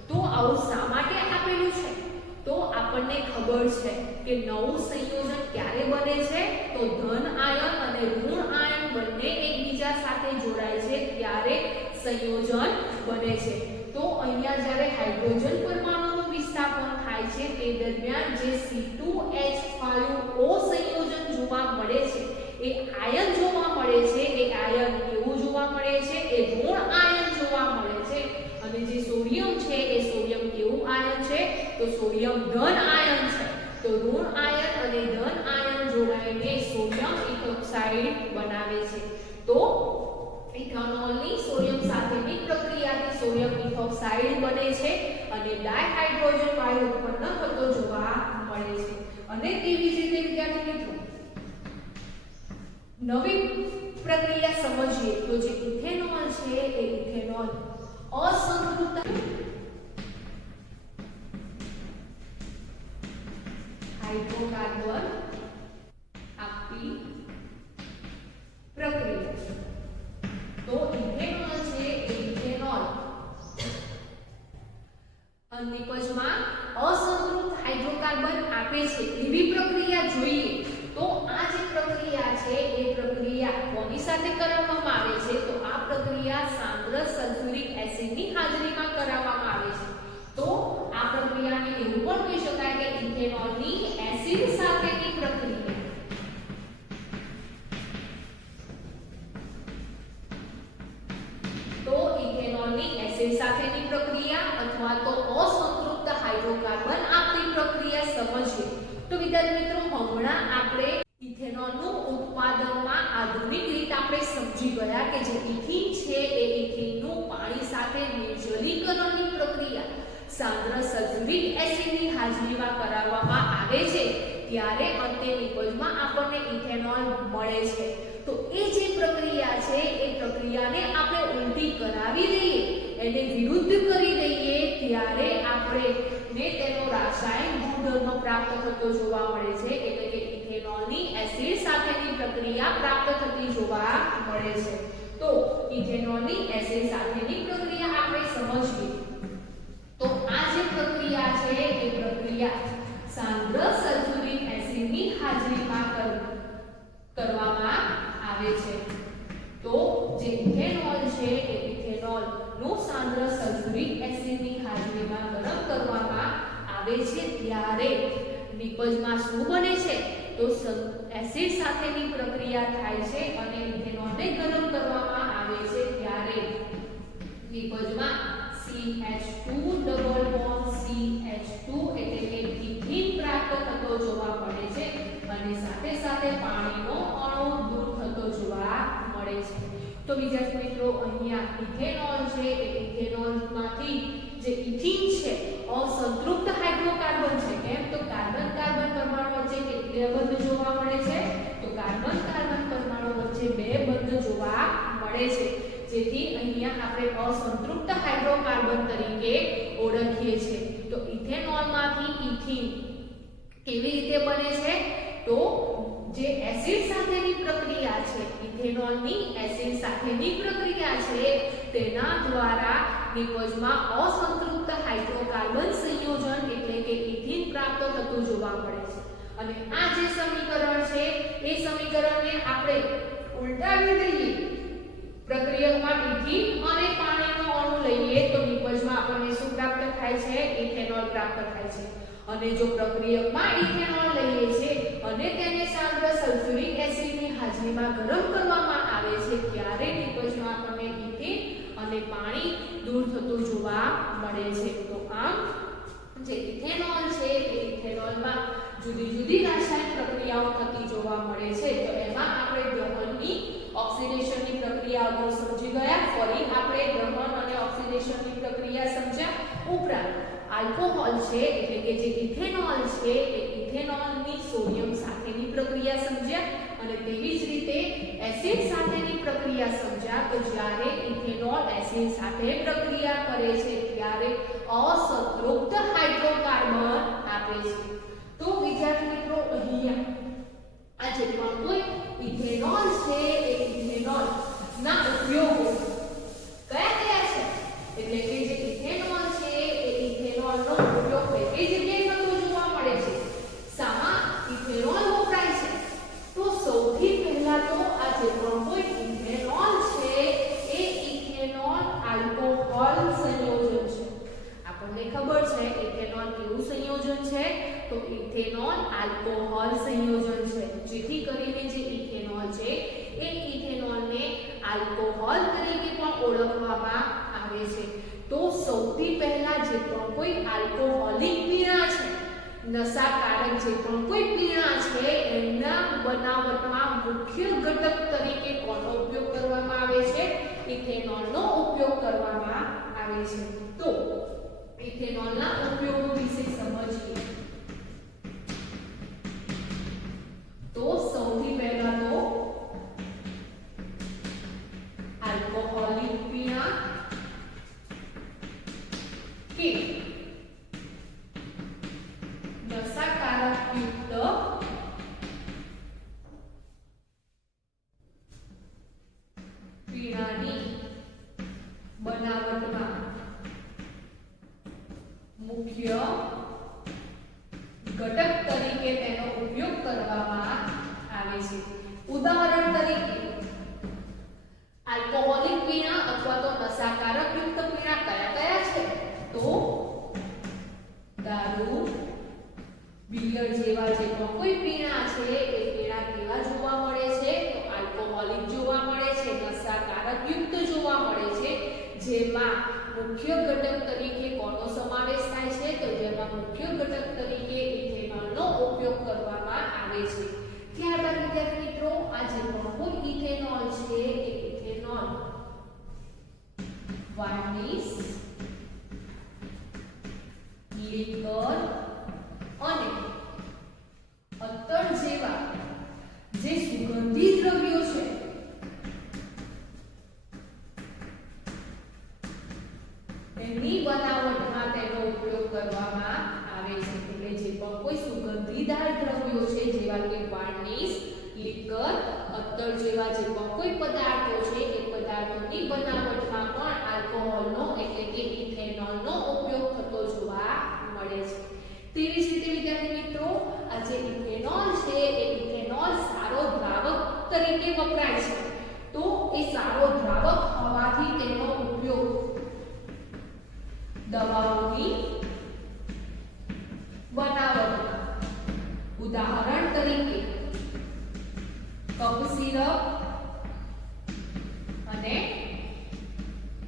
તો આવું શા માટે આપેલું છે તો આપણને ખબર છે કે નવું સંયોજન ક્યારે બને છે તો ધન આયન અને ઋણ આયન બંને એકબીજા સાથે જોડાય છે ત્યારે સંયોજન બને છે। તો અહીંયા જ્યારે હાઇડ્રોજન પરમાણુનું વિસ્થાપન થાય છે તે દરમિયાન જે C2H5O સંયોજન જોવા મળે છે એ આયન જોવા મળે છે। એ આયન કેવું જોવા મળે છે એ ઋણ આયન જોવા મળે છે અને જે સોડિયમ છે એ સોડિયમ કેવું આયન છે તો સોડિયમ ધન આયન છે। તો ઋણ આયન અને ધન આયન જોડાઈને સોડિયમ ઇથોક્સાઇડ બનાવે છે। તો ઇથેનોલની સોડિયમ સાથેની પ્રક્રિયાથી સોડિયમ ઇથોક્સાઇડ બને છે અને ડાયહાઇડ્રોજન વાયુ ઉત્પન્ન થતો જોવા મળે છે। અને તેવી જ રીતે વિદ્યાર્થી મિત્રો નવી પ્રક્રિયા સમજીએ તો જે ઇથેનોલ છે એ ઇથેનોલ અસંતૃપ્ત હાઇડ્રોકાર્બન આપતી પ્રક્રિયા। તો ઇથેનોલ છે એ ઇથેનોલ નિપજમાં અસંતૃપ્ત હાઇડ્રોકાર્બન આપે છે એવી પ્રક્રિયા જોઈએ તો આ જે પ્રક્રિયા છે એ પ્રક્રિયા કોની સાથે કરવામાં આવે છે તો આ પ્રક્રિયા સાંદ્ર સલ્ફ્યુરિક એસિડની હાજરીમાં કરાવવામાં આવે છે। તો આ પ્રક્રિયાને એવું પણ કહી શકાય કે ઇથેનોલની એસિડ સાથેની પ્રક્રિયા। તો ઇથેનોલની એસિડ સાથેની પ્રક્રિયા અથવા તો અસંતૃપ્ત હાઇડ્રોકાર્બન આપતી પ્રક્રિયા સમજીએ તો વિદ્યાર્થી મિત્રો હમણાં આપણે ઇથેનોલનું ઉત્પાદનમાં આધુનિક રીત આપણે સમજી ગયા કે જે ઇથિન છે એ ઇથિનનું પાણી સાથે નિર્જલીકરણની પ્રક્રિયા સાંદ્ર સલ્ફ્યુરિક એસિડની હાજરીમાં કરાવવામાં આવે છે ત્યારે અંતે નિપજમાં આપણને ઇથેનોલ મળે છે। તો એ જે પ્રક્રિયા છે એ પ્રક્રિયાને આપણે ઉલટી કરાવી દઈએ એને વિરુદ્ધ કરી દઈએ ત્યારે આપણે તેનો રાસાયણિક ગુણધર્મ પ્રાપ્ત થતો જોવા મળે છે એટલે કે ઇથેનોલની એસિડ સાથેની પ્રક્રિયા પ્રાપ્ત થતી જોવા મળે છે। તો ઇથેનોલની એસિડ સાથેની પ્રક્રિયા આપણે સમજીએ તો આ જે પ્રક્રિયા છે એ પ્રક્રિયા સાંદ્ર સલ્ફ્યુરિક એસિડની હાજરીમાં કરવામાં આવે છે। તો જે ઇથેનોલ છે એ ઇથેનોલ નું સાંદ્ર સલ્ફ્યુરિક એસિડની હાજરીમાં ગરમ કરવામાં આવે છે ત્યારે નિપજમાં શું બને છે તો એસિડ સાથેની પ્રક્રિયા થાય છે અને ઇથેનોલને ગરમ કરવામાં આવે છે ત્યારે નિપજમાં CH2 ડબલ બોન્ડ CH2 એટલે કે ઇથિન પ્રાપ્ત થતો જોવા મળે છે અને સાથે સાથે પાણીનો અણુ દૂર થતો જોવા મળે છે। તો વિદ્યાર્થી મિત્રો અહીંયા ઇથેનોલ છે એ ઇથેનોલમાંથી જે ઇથિન છે અસંતૃપ્ત હાઇડ્રોકાર્બન છે કેમ તો કાર્બન કાર્બન પરમાણુ વચ્ચે કેટલા બંધ જોવા મળે છે તો કાર્બન કાર્બન પરમાણુ વચ્ચે બે બંધ જોવા મળે છે જેથી અહીંયા આપણે અસંતૃપ્ત હાઇડ્રોકાર્બન તરીકે ઓળખીએ છીએ। તો ઇથેનોલમાંથી ઇથિન કેવી રીતે બને છે તો જે એસિડ સાથેની પ્રક્રિયા છે ઇથેનોલની એસિડ સાથેની પ્રક્રિયા છે તેના દ્વારા નિપજમાં અસંતૃપ્ત હાઇડ્રોકાર્બન સંયોજન એટલે કે ઇથિન પ્રાપ્ત થતું જોવા મળે છે અને આ જે સમીકરણ છે એ સમીકરણને આપણે ઉલટાવી દઈએ પ્રક્રિયકમાં ઇથિન અને પાણીનો અણુ લઈએ તો નિપજમાં આપણને શું પ્રાપ્ત થાય છે ઇથેનોલ પ્રાપ્ત થાય છે અને જો પ્રક્રિયકમાં ઇથેનોલ લઈએ છે અને તેને સાંદ્ર સલ્ફ્યુરિક એસિડની હાજરીમાં ગરમ કરવામાં આવે છે ત્યારે નિપજમાં આપણને ઇથિન અને પાણી દૂર થતું જોવા મળે છે। તો આમ જે ઇથેનોલ છે એ ઇથેનોલમાં જુદી જુદી રાસાયણિક પ્રક્રિયાઓ થતી જોવા મળે છે તો એમાં આપણે દહનની ઓક્સિડેશનની પ્રક્રિયા અગાઉ સમજી ગયા ફરી આપણે દહન અને ઓક્સિડેશનની પ્રક્રિયા સમજ્યા ઉપરાંત આલ્કોહોલ છે એટલે કે જે ઇથેનોલ છે એ ઇથેનોલની સોડિયમ સાથેની પ્રક્રિયા સમજ્યા અને તેવી જ રીતે એસિડ સાથેની પ્રક્રિયા સમજ્યા તો જ્યારે ઇથેનોલ એસિડ સાથે પ્રક્રિયા કરે છે ત્યારે અસંતૃપ્ત હાઇડ્રોકાર્બન આપે છે તો વિદ્યાર્થી મિત્રો અહીંયા આ જે પણ કોઈ ઇથેનોલ છે એ ઇથેનોલ ના ઉપયોગો કયા કયા છે એટલે કે જે ઇથેનોલ છે એ ઇથેનોલનો ઉપયોગ કઈ જગ્યાએ થતો જોવા મળે છે સામા ઇથેનોલ વપરાય છે તો સૌથી પહેલા તો આ જે પણ કોઈ ઇથેનોલ છે એ ઇથેનોલ આલ્કોહોલ સંયોજન છે આપણને ખબર છે ઇથેનોલ કેવું સંયોજન છે તો ઇથેનોલ આલ્કોહોલ સંયોજન છે જેથી કરીને જે ઇથેનોલ છે એ ઇથેનોલને આલ્કોહોલ તરીકે પણ ઓળખવામાં આવે છે તો સૌથી પહેલા જે પણ કોઈ આલ્કોહોલિક પીણા છે નશાકારક જે પણ કોઈ પીણા છે એના બનાવટમાં મુખ્ય ઘટક તરીકે કોનો ઉપયોગ કરવામાં આવે છે ઇથેનોલનો ઉપયોગ કરવામાં આવે છે તો ઇથેનોલના ઉપયોગો વિશે સમજીએ તો સૌથી પહેલા તો આલ્કોહોલિક પીણા કે નશાકારક યુક્ત પીણાની બનાવટમાં મુખ્ય ઘટક તરીકે તેનો ઉપયોગ કરવામાં આવે છે ઉદાહરણ તરીકે આલ્કોહોલિક પીણા અથવા તો નશાકારક યુક્ત પીણા કયા કયા છે તો દારૂ બિયર જેવા જે કોઈ પીણા છે એ પીણા કેવા જોવા મળે છે તો આલ્કોહોલિક જોવા મળે છે નશાકારક યુક્ત જોવા મળે છે જેમાં મુખ્ય ઘટક તરીકે કોનો સમાવેશ થાય છે તો જેમાં મુખ્ય ઘટક તરીકે ઇથેનોલનો ઉપયોગ કરવામાં આવે છે ત્યારબાદ વિદ્યાર્થી મિત્રો આ જે પણ કોઈ ઇથેનોલ છે એ ઇથેનોલ વાર્નિશ લિકર અને અત્તર જેવા જે સુગંધી દ્રવ્યો છે એની બનાવટમાં તેનો ઉપયોગ કરવામાં આવે છે એટલે જે પણ કોઈ સુગંધીદાર દ્રવ્યો છે જેવા કે વાર્નિશ લિકર અત્તર જેવા જે પણ કોઈ પદાર્થો છે એ પદાર્થોની બનાવટમાં પણ આલ્કોહોલનો એટલે કે ઇથેનોલનો ઉપયોગ થતો જોવા મળે છે તેવી જ રીતે વિદ્યાર્થી મિત્રો આ જે ઇથેનોલ છે એ ઇથેનોલ સારો દ્રાવક તરીકે વપરાય છે તો એ સારો દ્રાવક હોવાથી તેનો ઉપયોગ દવાઓની બનાવટમાં ઉદાહરણ તરીકે કફ સિરપ અને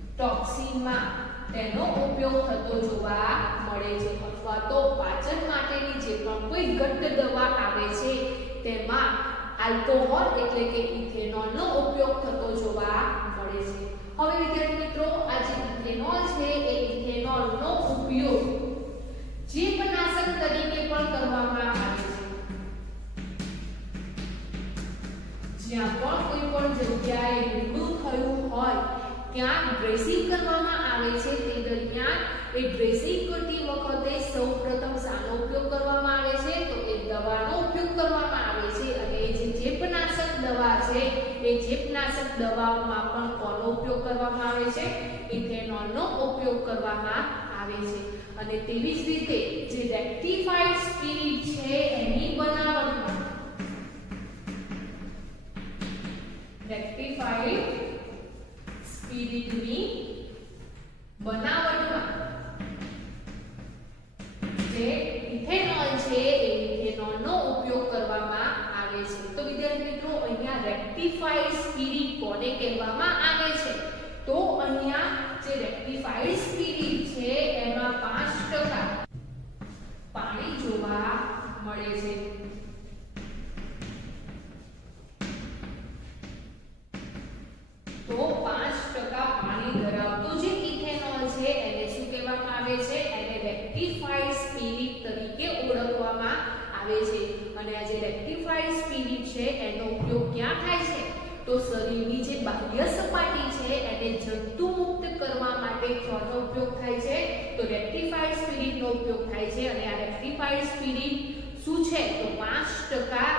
ટોક્સિનમાં તેનો ઉપયોગ થતો જોવા મળે છે અથવા તો પાચન માટેની જે પણ કોઈ ઘટ્ટ દવા આવે છે તેમાં આલ્કોહોલ એટલે કે ઇથેનોલનો ઉપયોગ થતો જોવા મળે છે હવે વિદ્યાર્થી મિત્રો આ જે ઇથેનોલ છે એ ઇથેનોલનો ઉપયોગ જીવનાશક તરીકે પણ કરવામાં આવે છે જ્યાં પણ કોઈ પણ જગ્યાએ લીમડું થયું હોય ત્યાં ડ્રેસિંગ કરવામાં આવે છે તે દરમિયાન એ ડ્રેસિંગ કરતી વખતે સૌપ્રથમ શાનો ઉપયોગ કરવામાં આવે છે તો એ દવાનો ઉપયોગ કરવામાં આવે છે અને એ જે ચેપનાશક દવા છે એ ચેપનાશક દવાઓમાં પણ કોનો ઉપયોગ કરવામાં આવે છે ઇથેનોલનો ઉપયોગ કરવામાં આવે છે અને તેવી જ રીતે જે રેક્ટિફાઈડ સ્પિરિટ છે એની બનાવટમાં રેક્ટિફાઈડ સ્પિરિટની બનાવટમાં જે ઇથેનોલ છે એ ઇથેનોલનો ઉપયોગ કરવામાં આવે છે તો વિદ્યાર્થી મિત્રો અહીંયા રેક્ટિફાઈડ સ્પિરિટ કોને કહેવામાં આવે છે તો અહીંયા જે રેક્ટિફાઈડ સ્પિરિટ છે એમાં 5% પાણી જોવા મળે છે રેક્ટિફાઈડ સ્પિરિટ તરીકે ઓળખવામાં આવે છે. અને આ જે રેક્ટિફાઈડ સ્પિરિટ છે એનો ઉપયોગ ક્યાં થાય છે? તો શરીરની જે બાહ્ય સપાટી છે એને જંતુ મુક્ત કરવા માટે કોનો ઉપયોગ થાય છે? તો રેક્ટિફાઈડ સ્પિરિટનો ઉપયોગ થાય છે. અને આ રેક્ટિફાઈડ સ્પિરિટ શું છે? તો 5%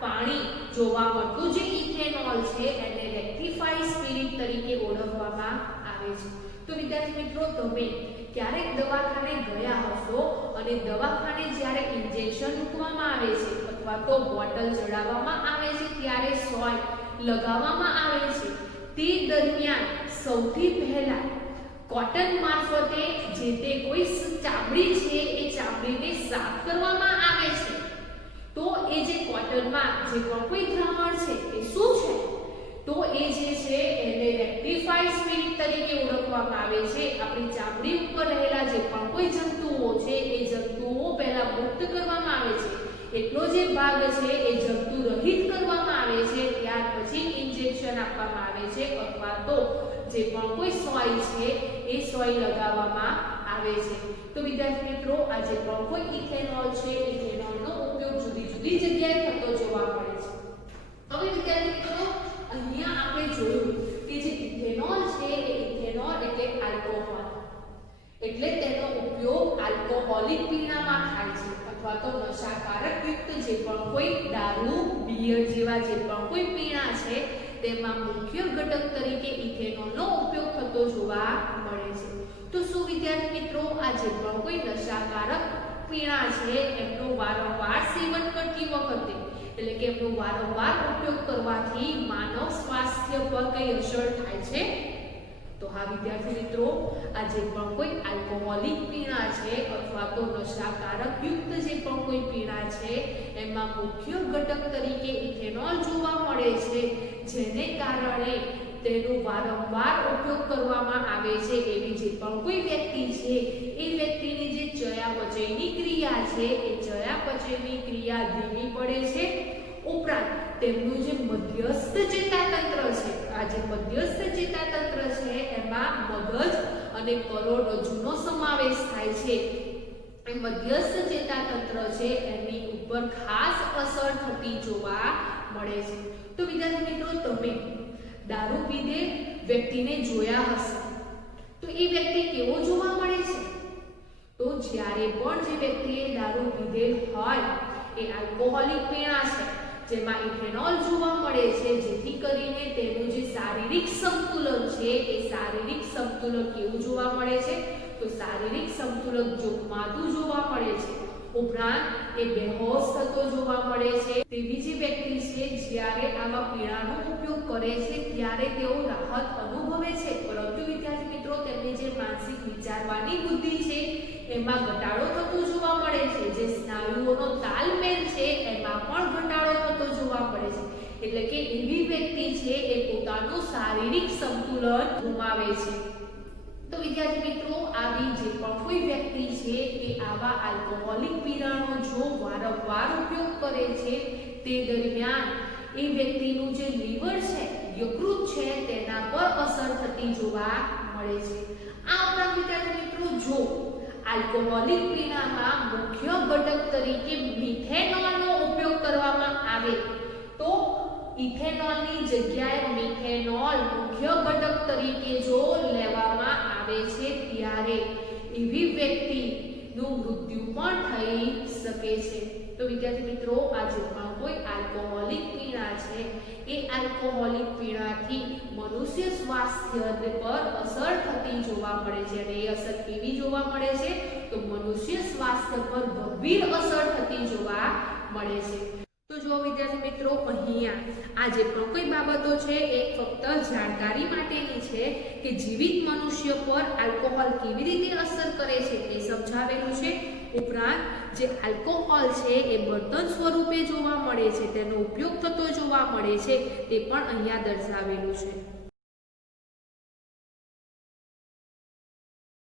પાણી જોવા મળતું જે ઇથેનોલ છે એને રેક્ટિફાઈડ સ્પિરિટ તરીકે ઓળખવામાં આવે છે. તો વિદ્યાર્થી મિત્રો, તમે ક્યારેક દવાખાને ગયા હશો અને દવાખાને જ્યારે ઇન્જેક્શન મૂકવામાં આવે છે અથવા તો બોટલ ચડાવવામાં આવે છે ત્યારે સોય લગાવવામાં આવે છે, તે દરમિયાન સૌથી પહેલા કોટન મારફતે જે તે કોઈ ચામડી છે એ ચામડીને સાફ કરવામાં આવે છે. તો એ જે કોટનમાં જે પણ કોઈ દ્રાવણ છે એ શું છે? તો એ જે છે એને રેક્ટિફાઈડ સ્પિરિટ તરીકે ઓળખવામાં આવે છે. આપણી ચામડી ઉપર રહેલા જે પણ કોઈ જંતુઓ છે એ જંતુઓ પહેલા મુક્ત કરવામાં આવે છે. એટલો જે ભાગ છે એ જંતુ રહિત કરવામાં આવે છે. ત્યાર પછી ઇન્જેક્શન આપવામાં આવે છે અથવા તો જે પણ કોઈ સોય છે એ સોય લગાવવામાં આવે છે. તો વિદ્યાર્થી મિત્રો, આ જે પણ કોઈ ઇથેનોલ છે, ઇથેનોલનો ઉપયોગ જુદી જુદી જગ્યાએ થતો જોવા મળે છે. હવે વિદ્યાર્થી મિત્રો, અહીંયા આપણે જોયું કે જે ઇથેનોલ છે એ ઇથેનોલ એટલે આલ્કોહોલ, એટલે તેનો ઉપયોગ આલ્કોહોલિક પીણામાં થાય છે અથવા તો નશાકારક યુક્ત જે પણ કોઈ દારૂ, બિયર જેવા જે પણ કોઈ પીણા છે તેમાં મુખ્ય ઘટક તરીકે ઇથેનોલનો ઉપયોગ થતો જોવા મળે છે. તો શું વિદ્યાર્થી મિત્રો, આ જે પણ કોઈ નશાકારક પીણા છે એમનો વારંવાર સેવન કરતી વખતે એટલે કે એમનો વારંવાર ઉપયોગ કરવાથી માનવ સ્વાસ્થ્ય પર કઈ અસર થાય છે? તો હા વિદ્યાર્થી મિત્રો, આ જે પણ કોઈ આલ્કોહોલિક પીણા છે અથવા તો નશાકારક યુક્ત જે પણ કોઈ પીણા છે એમાં મુખ્ય ઘટક તરીકે ઇથેનોલ જોવા મળે છે, જેને કારણે તેનો વારંવાર ઉપયોગ કરવામાં આવે છે. એવી જે પણ કોઈ વ્યક્તિ છે એ વ્યક્તિની જે ચયાપચયની ક્રિયા છે એ ચયાપચયની ક્રિયા ધીમી પડે છે. ઉપરાંત તેમનું જે મધ્યસ્થ ચેતાતંત્ર છે, આ જે મધ્યસ્થ ચેતાતંત્ર છે એમાં મગજ અને કરોડરજ્જુનો સમાવેશ થાય છે. એ મધ્યસ્થ ચેતાતંત્ર છે એની ઉપર ખાસ અસર થતી જોવા મળે છે. તો વિદ્યાર્થી મિત્રો, તમે દારૂ પીધે વ્યક્તિને જોયા હશે તો એ વ્યક્તિ કેવો જોવા મળે છે? તો જ્યારે પણ જે વ્યક્તિએ દારૂ પીધેલ હોય એ આલ્કોહોલિક પીણા છે જેમાં ઇથેનોલ જોવા મળે છે, જેથી કરીને તેનું જે શારીરિક સંતુલન છે એ શારીરિક સંતુલન કેવું જોવા મળે છે? તો શારીરિક સંતુલન જોખમાતું જોવા મળે છે. ઉપરાંત એ બેહોશ થતો જોવા મળે છે. તેવી જે વ્યક્તિ છે જ્યારે આવા પીણાનો ઉપયોગ કરે છે ત્યારે તેઓ રાહત અનુભવે છે, પરંતુ વિદ્યાર્થી મિત્રો, તેમની જે માનસિક વિચારવાની બુદ્ધિ છે એમાં ઘટાડો થતો જોવા મળે છે. જે સ્નાયુઓનો તાલમેલ છે એમાં પણ ઘટાડો થતો જોવા મળે છે. એટલે કે એવી વ્યક્તિ છે એ પોતાનું શારીરિક સંતુલન ગુમાવે છે. તો વિદ્યાર્થી મિત્રો, આવી જે પણ કોઈ વ્યક્તિ છે એ આવા આલ્કોહોલિક પીણાનો જો વારંવાર ઉપયોગ કરે છે તે દરમિયાન એ વ્યક્તિનું જે લીવર છે, યકૃત છે, તેના પર અસર થતી જોવા મળે છે. આ ઉપરાંત વિદ્યાર્થી મિત્રો, જો આલ્કોહોલિક પીણામાં મુખ્ય ઘટક તરીકે મિથેનોલનો ઉપયોગ કરવામાં આવે તો ઇથેનોલની જગ્યાએ મિથેનોલ મુખ્ય ઘટક તરીકે જો લેવામાં આવે છે ત્યારે એવી વ્યક્તિનું મૃત્યુ પણ થઈ શકે છે. તો વિદ્યાર્થી મિત્રો, આ જે પણ કોઈ આલ્કોહોલિક પીણા છે એ આલ્કોહોલિક પીણાથી મનુષ્ય સ્વાસ્થ્ય પર અસર થતી જોવા મળે છે. અને એ અસર કેવી જોવા મળે છે? તો મનુષ્ય સ્વાસ્થ્ય પર ગંભીર અસર થતી જોવા મળે છે. તો જો વિદ્યાર્થી મિત્રો, અહીંયા આ જે પણ કોઈ બાબતો છે એ ફક્ત જાણકારી માટેની છે કે જીવિત મનુષ્ય પર આલ્કોહોલ કેવી રીતે અસર કરે છે તે સમજાવેલું છે. ઉપરાંત જે આલ્કોહોલ છે એ બળતણ સ્વરૂપે જોવા મળે છે, તેનો ઉપયોગ થતો જોવા મળે છે તે પણ અહીંયા દર્શાવેલું છે.